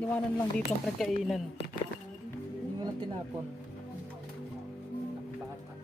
Iniwanan lang dito ang pagkainan. Hindi mo lang tinapon. Bata.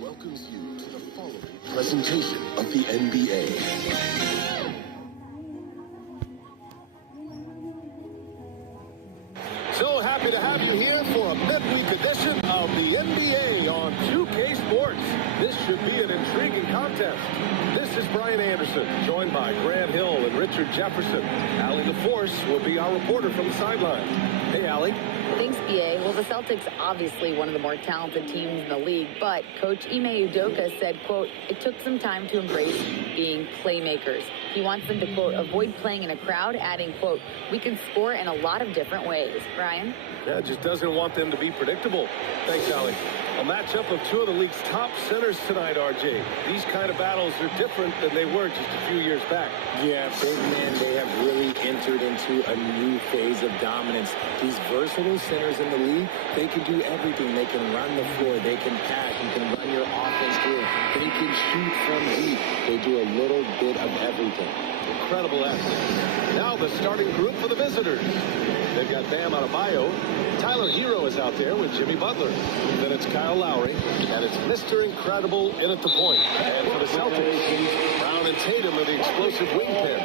Welcomes you to the following presentation of the NBA. So happy to have you here for a midweek edition of the NBA on 2K Sports. This should be an intriguing contest. This is Brian Anderson, joined by Grant Hill and Richard Jefferson. Allie LaForce will be our reporter from the sideline. Hey, Allie. Thanks, BA. Well, the Celtics obviously one of the more talented teams in the league, but Coach Ime Udoka said, quote, it took some time to embrace being playmakers. He wants them to, quote, avoid playing in a crowd, adding, quote, we can score in a lot of different ways. Brian? Yeah, just doesn't want them to be predictable. Thanks, Allie. A matchup of two of the league's top centers tonight, RJ. These kind of battles are different than they were just a few years back. Yeah, big men, they have really entered into a new phase of dominance. These versatile centers in the league, they can do everything. They can run the floor, they can pass, you can run your offense through. They can shoot from deep. They do a little bit of everything. Incredible athlete. Now the starting group for the visitors. They've got Bam Adebayo. Tyler Hero is out there with Jimmy Butler. Then it's Kyle Lowry. And it's Mr. Incredible in at the point. And for the Celtics, Brown and Tatum are the explosive wingmen.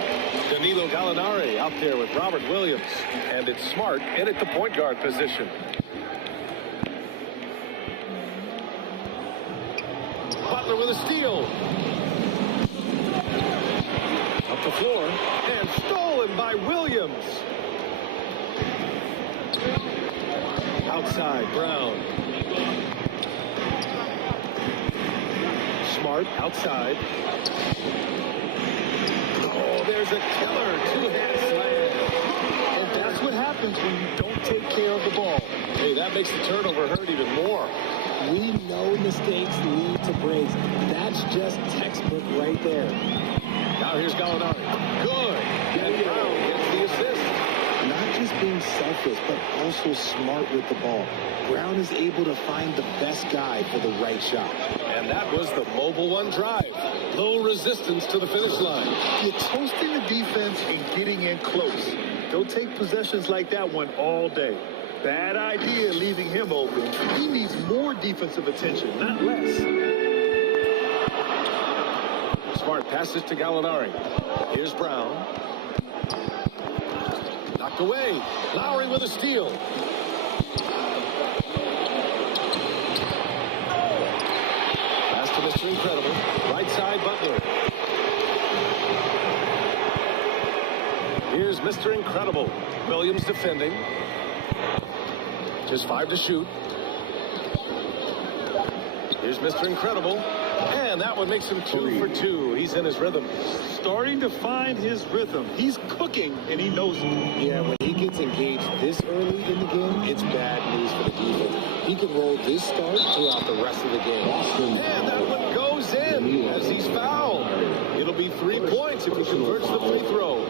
Danilo Gallinari out there with Robert Williams. And it's Smart in at the point guard position. Butler with a steal. Up the floor. And stolen by Williams. Outside, Brown. Smart, outside. Oh, there's a killer two-hand slam. And that's what happens when you don't take care of the ball. Hey, that makes the turnover hurt even more. We know mistakes lead to breaks. That's just textbook right there. Now here's Gallinari. Good. And Brown gets the assist. Not just being selfish, but also smart with the ball. Brown is able to find the best guy for the right shot. And that was the mobile one drive. Low resistance to the finish line. You're toasting the defense and getting in close. Don't take possessions like that one all day. Bad idea leaving him open. He needs more defensive attention, not less. Smart passes to Gallinari. Here's Brown. Knocked away. Lowry with a steal. Pass to Mr. Incredible. Right side, Butler. Here's Mr. Incredible. Williams defending. Just 5 to shoot. Here's Mr. Incredible. And that one makes him 2 for 2. He's in his rhythm. Starting to find his rhythm. He's cooking, and he knows it. Yeah, when he gets engaged this early in the game, it's bad news for the defense. He can roll this start throughout the rest of the game. And that one goes in as he's fouled. It'll be 3 points if he converts the free throw.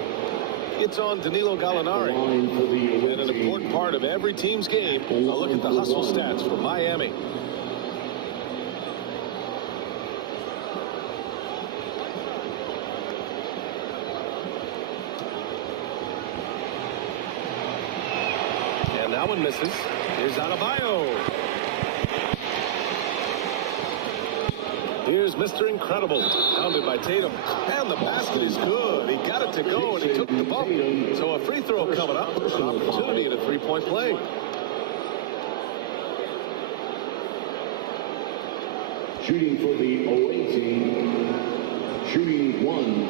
It's on Danilo Gallinari. And an important part of every team's game, a look at the hustle stats for Miami. And that one misses. Here's Adebayo. Here's Mr. Incredible, pounded by Tatum. And the basket is good. He got it to go, and he took the bump. So a free throw coming up. An opportunity at a three-point play. Shooting for the away team, shooting 1.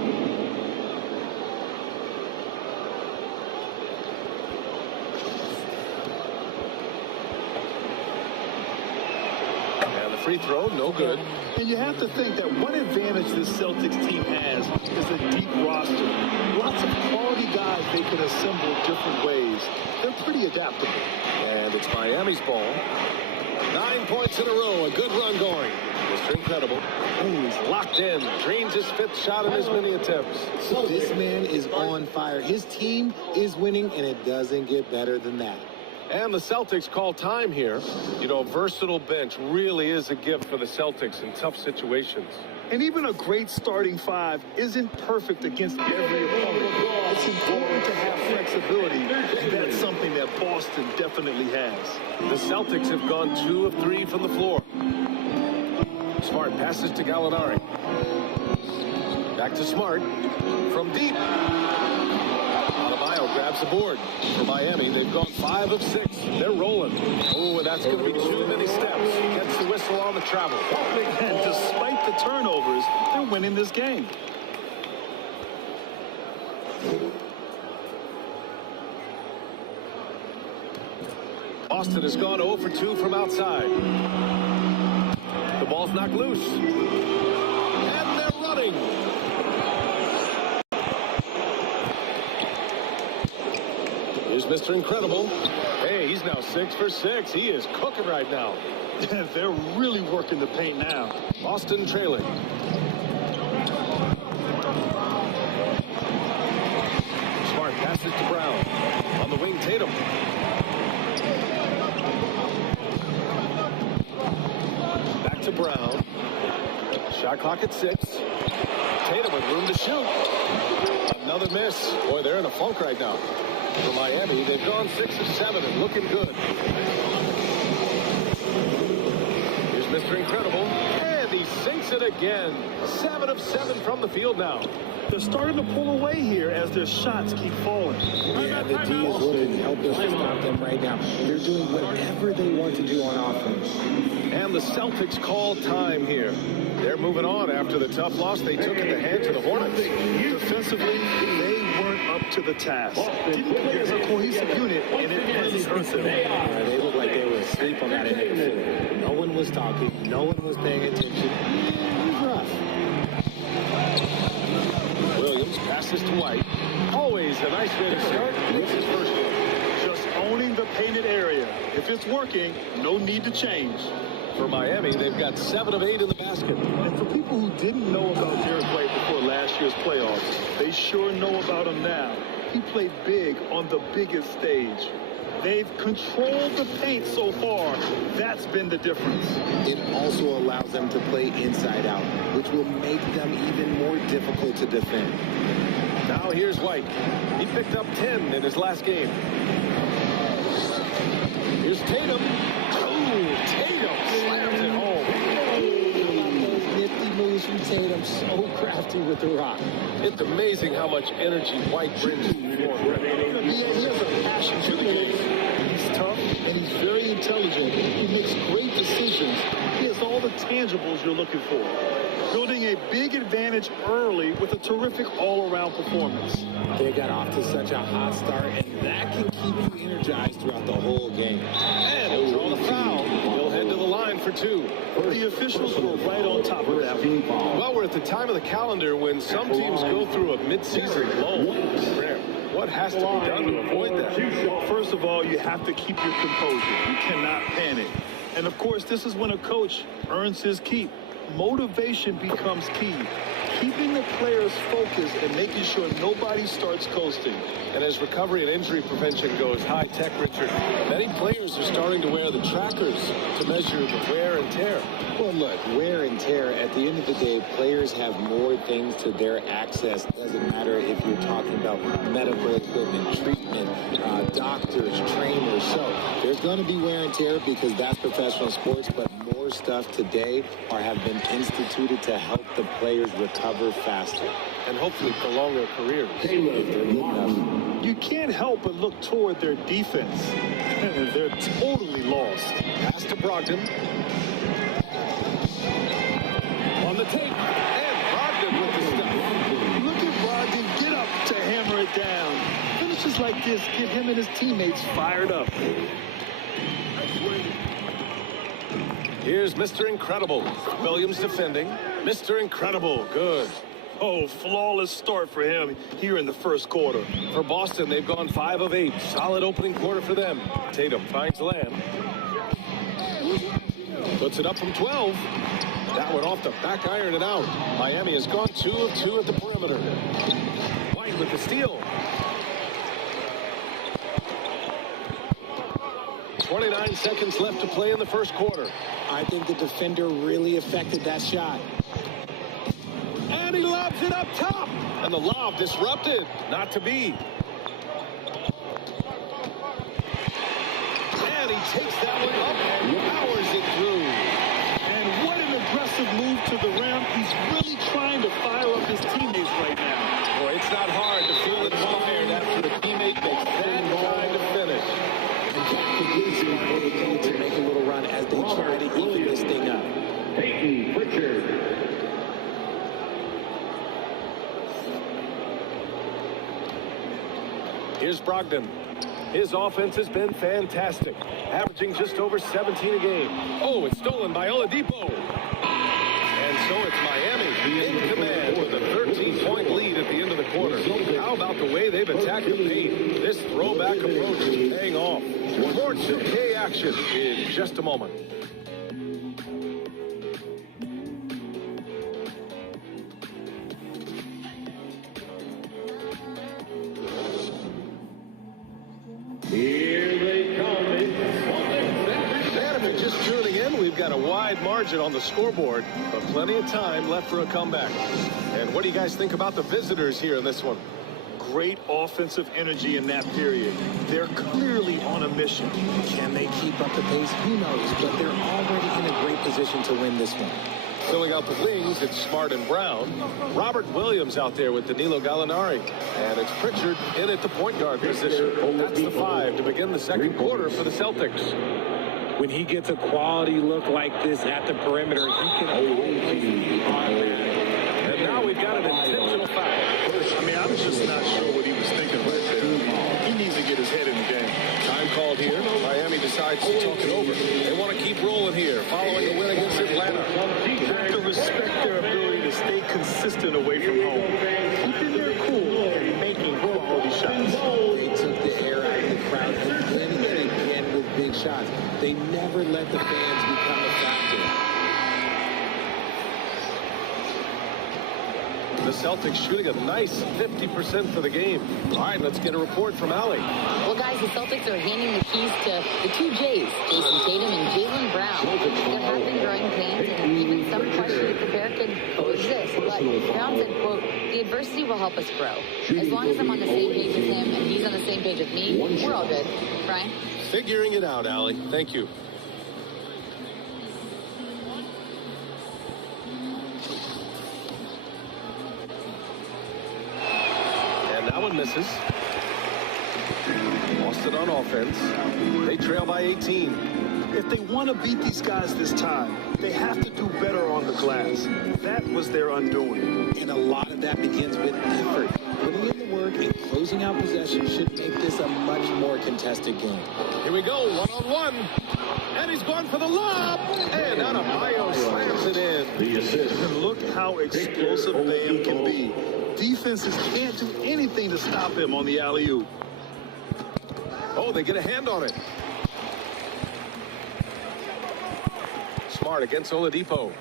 Free throw, no good. And you have to think that one advantage this Celtics team has is a deep roster. Lots of quality guys they can assemble different ways. They're pretty adaptable. And it's Miami's ball. 9 points in a row, a good run going. Mr. Incredible. He's locked in. Drains his 5th shot in as many attempts. This man is on fire. His team is winning, and it doesn't get better than that. And the Celtics call time here. You know, a versatile bench really is a gift for the Celtics in tough situations. And even a great starting 5 isn't perfect against every opponent. It's important to have flexibility, and that's something that Boston definitely has. The Celtics have gone 2 of 3 from the floor. Smart passes to Gallinari. Back to Smart. From deep. Adebayo grabs the board. For Miami, they've gone 5 of 6. They're rolling. Oh, and that's going to be too many steps. Gets the whistle on the travel. And despite the turnovers, they're winning this game. Boston has gone 0 for 2 from outside. The ball's knocked loose. And they're running. Here's Mr. Incredible. Hey, he's now 6 for 6. He is cooking right now. They're really working the paint now. Boston trailing. Smart passes to Brown. On the wing, Tatum. Back to Brown. Shot clock at 6. Tatum with room to shoot. Another miss. Boy, they're in a funk right now. For Miami, they've gone 6 of 7 and looking good. Here's Mr. Incredible. And he sinks it again. 7 of 7 from the field now. They're starting to pull away here as their shots keep falling. Yeah, the D is working helpless to stop them right now. They're doing whatever they want to do on offense. And the Celtics call time here. They're moving on after the tough loss they took at the hands of the Hornets. Defensively, they weren't up to the task. Didn't play as a cohesive unit, and it really hurt them. They looked like they were asleep on that end of the floor. No one was talking. No one was paying attention. It was rough. Williams passes to White. Always a nice way to start. It's his first one. Just owning the painted area. If it's working, no need to change. For Miami, they've got 7 of 8 in the basket. And for people who didn't know about Derek White before last year's playoffs, they sure know about him now. He played big on the biggest stage. They've controlled the paint so far. That's been the difference. It also allows them to play inside out, which will make them even more difficult to defend. Now here's White. He picked up 10 in his last game. Here's Tatum. Oh, Tatum slams it home. Nifty moves from Tatum, so crafty with the rock. It's amazing how much energy White brings to the floor. He has a passion for the game. He's tough, and he's very intelligent. He makes great decisions. He has has all the tangibles you're looking for. Building a big advantage early with a terrific all-around performance. They got off to such a hot start, and that can keep you energized throughout the whole game. And he'll draw the foul. He'll head to the line for 2. The officials were right on top of that one. Well, we're at the time of the calendar when some teams go through a midseason lull. What has to be done to avoid that? Well, first of all, you have to keep your composure. You cannot panic. And of course, this is when a coach earns his keep. Motivation becomes key. Keeping the players focused and making sure nobody starts coasting. And as recovery and injury prevention goes high tech, Richard, many players are starting to wear the trackers to measure the wear and tear. Well, look, wear and tear, at the end of the day, players have more things to their access. It doesn't matter if you're talking about medical equipment, treatment, doctors, trainers. So there's going to be wear and tear because that's professional sports, but more stuff today have been instituted to help the players recover faster. And hopefully prolong their careers. If they're good enough. You can't help but look toward their defense. They're totally lost. Pass to Brogdon. On the tape. And Brogdon with the step. Look at Brogdon get up to hammer it down. Finishes like this get him and his teammates fired up. Here's Mr. Incredible. Williams defending. Mr. Incredible. Good. Oh, flawless start for him here in the first quarter. For Boston, they've gone 5 of 8. Solid opening quarter for them. Tatum finds Lamb. Puts it up from 12. That one off the back iron and out. Miami has gone 2 of 2 at the perimeter. White with the steal. 29 seconds left to play in the first quarter. I think the defender really affected that shot. And he lobs it up top. And the lob disrupted. Not to be. And he takes that one up and powers it through. And what an aggressive move to the rim. He's really trying to fire up his teammates right now. Boy, it's not hard to feel inspired after a teammate makes that kind of finish. And that could be for the team to make a little run as they try to even this thing up. Peyton Pritchard. Here's Brogdon. His offense has been fantastic, averaging just over 17 a game. Oh, it's stolen by Oladipo. And so it's Miami in command with a 13-point lead at the end of the quarter. How about the way they've attacked the paint? This throwback approach is paying off. More 2K action in just a moment. Here they come. And if you're just tuning in, we've got a wide margin on the scoreboard, but plenty of time left for a comeback. And what do you guys think about the visitors here in this one? Great offensive energy in that period. They're clearly on a mission. Can they keep up the pace? Who knows? But they're already in a great position to win this one. Filling out the wings, it's Smart and Brown. Robert Williams out there with Danilo Gallinari. And it's Pritchard in at the point guard position. That's the 5 to begin the second quarter for the Celtics. When he gets a quality look like this at the perimeter, he can always be on that. And now we've got an intentional foul. I mean, I'm just not sure what he was thinking right there. He needs to get his head in the game. Time called here. Miami decides to talk it over. They want to keep rolling here, following the win against Atlanta. You have to respect their ability to stay consistent away from home. Keeping their cool and making quality shots. They took the air out of the crowd again and again with big shots. They never let the fans become a factor. The Celtics shooting a nice 50% for the game. All right, let's get a report from Allie. Well, guys, the Celtics are handing the keys to the 2 J's, Jason Tatum and Jaylen Brown. There have been growing pains and even some question if the pair could coexist. But Brown said, quote, the adversity will help us grow. As long as I'm on the same page with him and he's on the same page with me, we're all good. Brian? Figuring it out, Allie. Thank you. That one misses. Lost it on offense. They trail by 18. If they want to beat these guys this time, they have to do better on the glass. That was their undoing. And a lot of that begins with effort. Putting in the work and closing out possession should make this a much more contested game. Here we go, one-on-one. And he's going for the lob. And Adebayo slams it in. The assist. And look how explosive Bam can be. Defenses can't do anything to stop him on the alley-oop. Oh, they get a hand on it. Smart against Oladipo.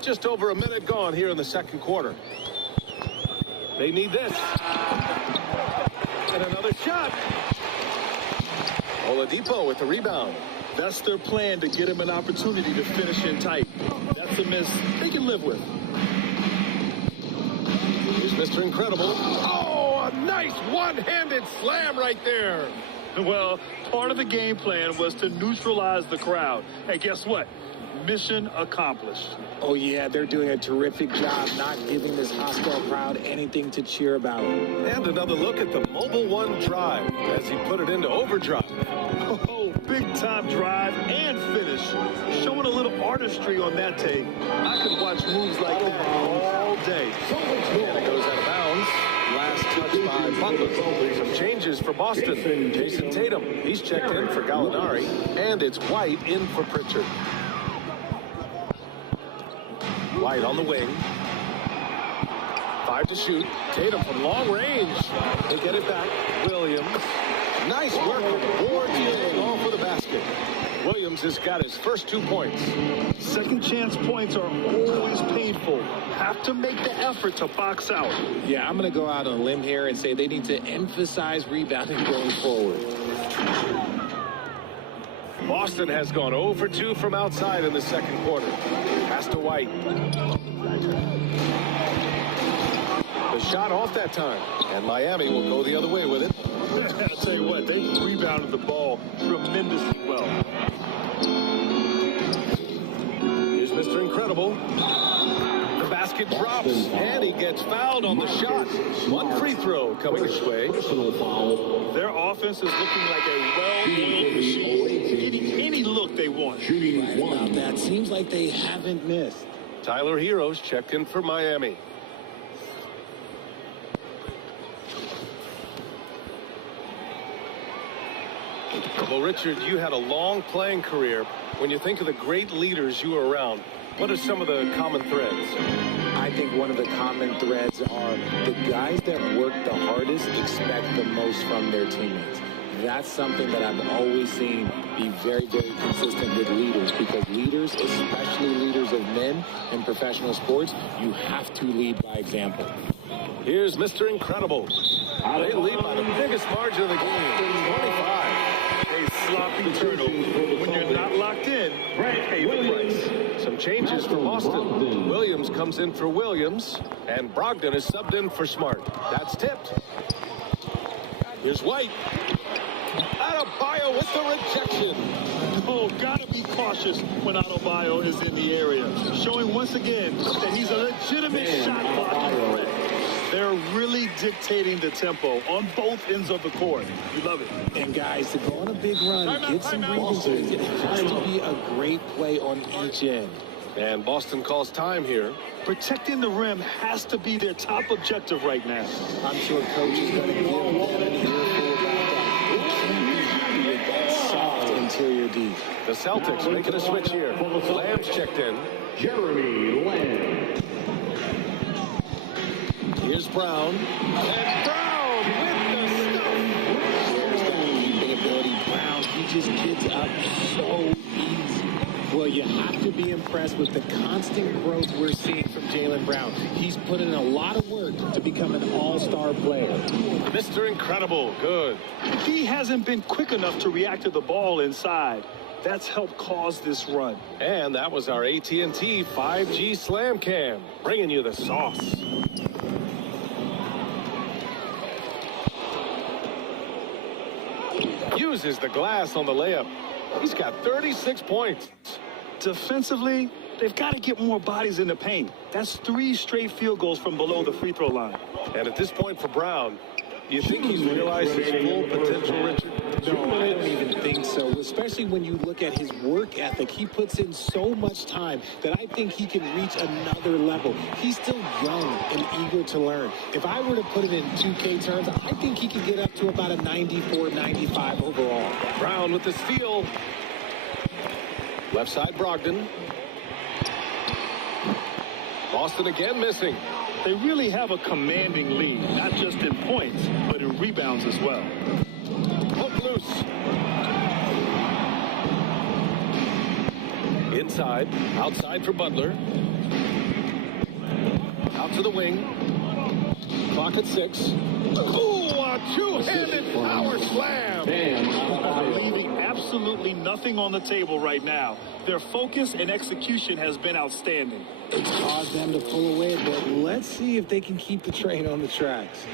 Just over a minute gone here in the second quarter. They need this. And another shot. Oladipo with the rebound. That's their plan, to get him an opportunity to finish in tight. That's a miss they can live with. Here's Mr. Incredible. Oh, a nice one-handed slam right there. Well, part of the game plan was to neutralize the crowd. And guess what? Mission accomplished. Oh, yeah, they're doing a terrific job not giving this hostile crowd anything to cheer about. And another look at the Mobile One drive as he put it into overdrive. Oh, big-time drive and finish. Showing a little artistry on that tape. I could watch moves like that all day. And it goes out of bounds. Last touch by Butler. Some changes for Boston. Jason Tatum, he's checked in for Gallinari. And it's White in for Pritchard. White on the wing. 5 to shoot. Tatum from long range. He'll get it back. Williams. Nice work on the boards. Heading off with a basket. Williams has got his first 2 points. Second chance points are always painful. Have to make the effort to box out. Yeah, I'm going to go out on a limb here and say they need to emphasize rebounding going forward. Boston has gone 0 for 2 from outside in the second quarter. Pass to White. The shot off that time. And Miami will go the other way with it. I'll tell you what, they rebounded the ball tremendously well. Here's Mr. Incredible. The basket drops, and he gets fouled on the shot. One free throw coming his way. Personal foul. Their offense is looking like a well-oiled machine. Getting any look they want. Shooting Right about one. that. Seems like they haven't missed. Tyler Heroes checked in for Miami. Well, Richard, you had a long playing career. When you think of the great leaders you were around, what are some of the common threads? I think one of the common threads are the guys that work the hardest expect the most from their teammates. That's something that I've always seen be very, very consistent with leaders, because leaders, especially leaders of men in professional sports, you have to lead by example. Here's Mr. Incredible. They lead by the biggest margin of the game, 25. A sloppy turnover. When you're not locked in, pay the price. Some changes for Boston. Williams comes in for Williams, and Brogdon is subbed in for Smart. That's tipped. Here's White. Adebayo with the rejection. Oh, gotta be cautious when Adebayo is in the area. Showing once again that he's a legitimate shot blocking threat. They're really dictating the tempo on both ends of the court. We love it. And guys, to go on a big run, get some breathing, it has to be a great play on each end. And Boston calls time here. Protecting the rim has to be their top objective right now. I'm sure coach is going to give them an earful about that. They can't be happy with that soft interior D. The Celtics making a switch here. Lamb's checked in. Jeremy Lamb. Here's Brown. And Brown with the stuff. There's that leaping ability. Brown, he just gets up so easy. Well, you have to be impressed with the constant growth we're seeing from Jaylen Brown. He's put in a lot of work to become an all-star player. Mr. Incredible, good. He hasn't been quick enough to react to the ball inside. That's helped cause this run. And that was our AT&T 5G Slam Cam, bringing you the sauce. Uses the glass on the layup. He's got 36 points. Defensively, they've got to get more bodies in the paint. That's 3 straight field goals from below the free throw line. And at this point for Brown, You think he's realized his full potential, Richard? No, I don't even think so, especially when you look at his work ethic. He puts in so much time that I think he can reach another level. He's still young and eager to learn. If I were to put it in 2K terms, I think he could get up to about a 94, 95 overall. Brown with the steal. Left side, Brogdon. Boston again missing. They really have a commanding lead, not just in points, but in rebounds as well. Hook loose. Inside, outside for Butler. Out to the wing. Clock at 6. Ooh, a two-handed power slam. Leaving absolutely nothing on the table right now. Their focus and execution has been outstanding. It's caused them to pull away, but let's see if they can keep the train on the tracks.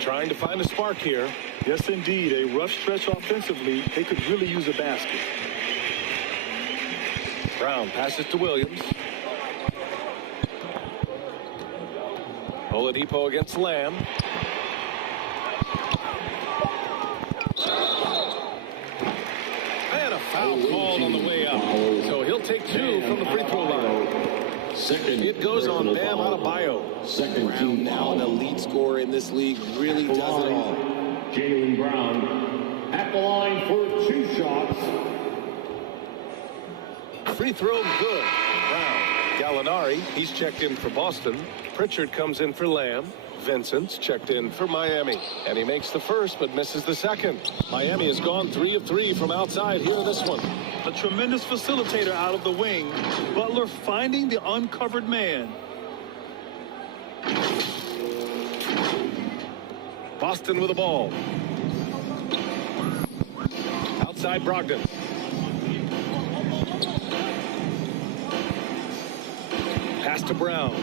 Trying to find a spark here. Yes, indeed. A rough stretch offensively. They could really use a basket. Brown passes to Williams. Oladipo against Lamb. And a foul called on the way up. So he'll take 2 from the free throw line. It goes on Bam Adebayo. Brown, now an elite scorer in this league, really does it all. Jaylen Brown at the line for 2 shots. Free throw good. Brown. Gallinari, he's checked in for Boston. Pritchard comes in for Lamb. Vincent's checked in for Miami. And he makes the first but misses the second. Miami has gone 3 of 3 from outside here in this one. A tremendous facilitator out of the wing. Butler finding the uncovered man. Boston with the ball. Outside Brogdon. Pass to Brown.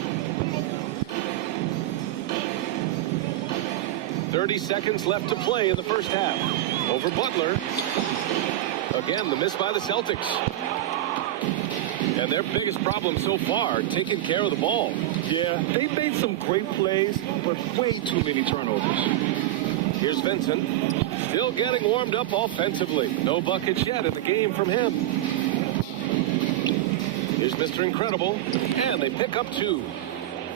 30 seconds left to play in the first half. Over Butler. Again, the miss by the Celtics. And their biggest problem so far, taking care of the ball. Yeah, they've made some great plays, but way too many turnovers. Here's Vincent. Still getting warmed up offensively. No buckets yet in the game from him. Here's Mr. Incredible. And they pick up 2.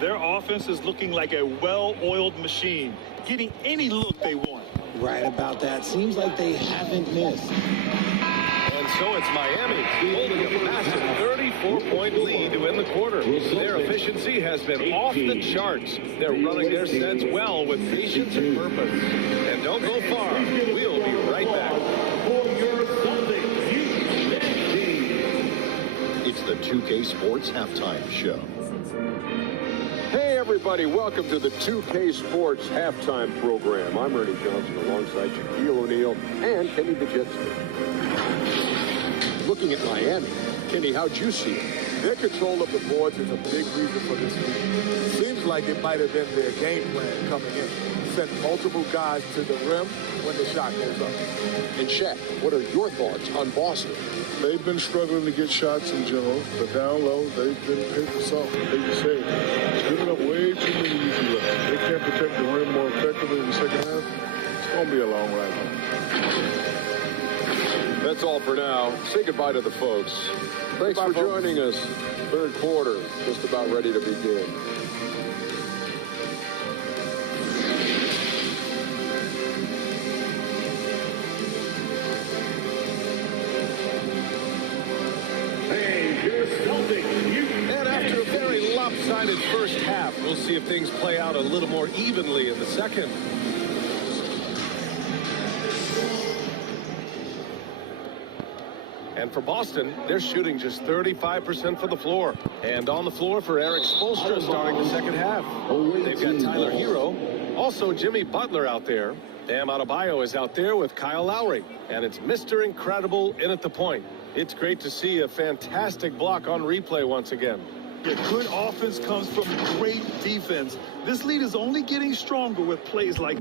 Their offense is looking like a well-oiled machine, getting any look they want. Right about that. Seems like they haven't missed. And so it's Miami holding a massive 34-point lead to win the quarter. Their efficiency has been off the charts. They're running their sets well with patience and purpose. And don't go far. We'll be right back. It's the 2K Sports Halftime Show. Hey everybody, welcome to the 2K Sports Halftime Program. I'm Ernie Johnson alongside Shaquille O'Neal and Kenny the Jet Smith. Looking at Miami, Kenny, how'd you see it? Their control of the boards is a big reason for this lead. Seems like it might have been their game plan coming in. Send multiple guys to the rim when the shot goes up. And Shaq, what are your thoughts on Boston? They've been struggling to get shots in general, but down low, they've been hitting something. They just say, giving up way too many easy looks. They can't protect the rim more effectively in the second half. It's going to be a long ride home. That's all for now. Say goodbye to the folks. Thanks for joining us. Third quarter, just about ready to begin. And after a very lopsided first half, we'll see if things play out a little more evenly in the second. And for Boston, they're shooting just 35% from the floor. And on the floor for Eric Spoelstra starting the second half. They've got Tyler Hero, also Jimmy Butler out there. Bam Adebayo is out there with Kyle Lowry. And it's Mr. Incredible in at the point. It's great to see a fantastic block on replay once again. Yeah, good offense comes from great defense. This lead is only getting stronger with plays like